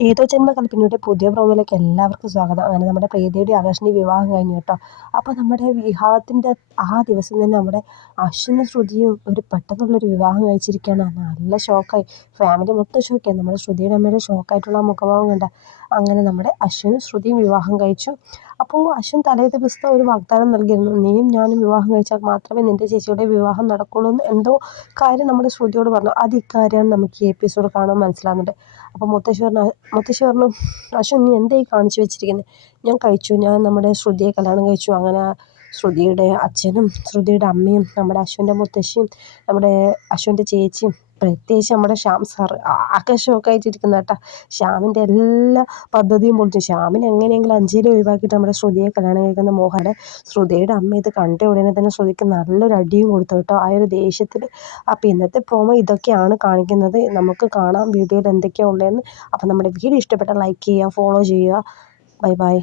ഏതോ ജന്മ കൽപ്പനയുടെ പുതിയ പ്രോമിലേക്ക് എല്ലാവർക്കും സ്വാഗതം. അങ്ങനെ നമ്മുടെ പ്രീതിയുടെ ആകാശിന്റെ വിവാഹം കഴിഞ്ഞു കേട്ടോ. അപ്പോൾ നമ്മുടെ വിവാഹത്തിന്റെ ആ ദിവസം തന്നെ നമ്മുടെ അശ്വിനും ശ്രുതിയും ഒരു പെട്ടെന്നുള്ളൊരു വിവാഹം കഴിച്ചിരിക്കുകയാണ്. നല്ല ഷോക്കായി. ഫാമിലി മൊത്തം ഷോക്കായി. നമ്മുടെ ശ്രുതിയുടെ അമ്മയുടെ ഷോക്കായിട്ടുള്ള മുഖഭാവം കണ്ട അങ്ങനെ നമ്മുടെ അശ്വിനും ശ്രുതിയും വിവാഹം കഴിച്ചു. അപ്പോൾ അശ്വിൻ തലേ ദിവസത്തെ ഒരു വാഗ്ദാനം നൽകിയിരുന്നു. നീയും ഞാനും വിവാഹം കഴിച്ചാൽ മാത്രമേ നിന്റെ ചേച്ചിയുടെ വിവാഹം നടക്കുള്ളൂ എന്ന് എന്തോ കാര്യം നമ്മുടെ ശ്രുതിയോട് പറഞ്ഞു. അത് ഇക്കാര്യമാണ് നമുക്ക് ഈ എപ്പിസോഡ് കാണാൻ മനസ്സിലാകുന്നുണ്ട് അപ്പോൾ മുത്തശ്ശി മുത്തശ്ശേരനും അശ്വിൻ നീ എന്തായി കാണിച്ചു വെച്ചിരിക്കുന്നത് ഞാൻ കഴിച്ചു. ഞാൻ നമ്മുടെ ശ്രുതിയെ കല്യാണം കഴിച്ചു. അങ്ങനെ ശ്രുതിയുടെ അച്ഛനും ശ്രുതിയുടെ അമ്മയും നമ്മുടെ അശ്വന്റെ മുത്തശ്ശിയും നമ്മുടെ അശ്വന്റെ ചേച്ചിയും പ്രത്യേകിച്ച് നമ്മുടെ ശ്യാം സാർ ആകെ ഷോക്കായിട്ടിരിക്കുന്ന കേട്ടോ. ശ്യാമിന്റെ എല്ലാ പദ്ധതിയും പൊളിച്ചു ശ്യാമിനെ എങ്ങനെയെങ്കിലും അഞ്ചേരി ഒഴിവാക്കിയിട്ട് നമ്മുടെ ശ്രുതിയെ കല്യാണം കഴിക്കുന്ന മോഹനെ ശ്രുതിയുടെ അമ്മ ഇത് കണ്ട ഉടനെ തന്നെ ശ്രുതിക്ക് നല്ലൊരു അടിയും കൊടുത്തു കേട്ടോ. ആ ഒരു ദേഷ്യത്തിൽ അപ്പോൾ ഇന്നത്തെ പ്രോമോ ഇതൊക്കെയാണ് കാണിക്കുന്നത്. നമുക്ക് കാണാം വീഡിയോയിൽ എന്തൊക്കെയാണ് ഉള്ളതെന്ന്. അപ്പോൾ നമ്മുടെ വീഡിയോ ഇഷ്ടപ്പെട്ടാൽ ലൈക്ക് ചെയ്യുക ഫോളോ ചെയ്യുക. Bye bye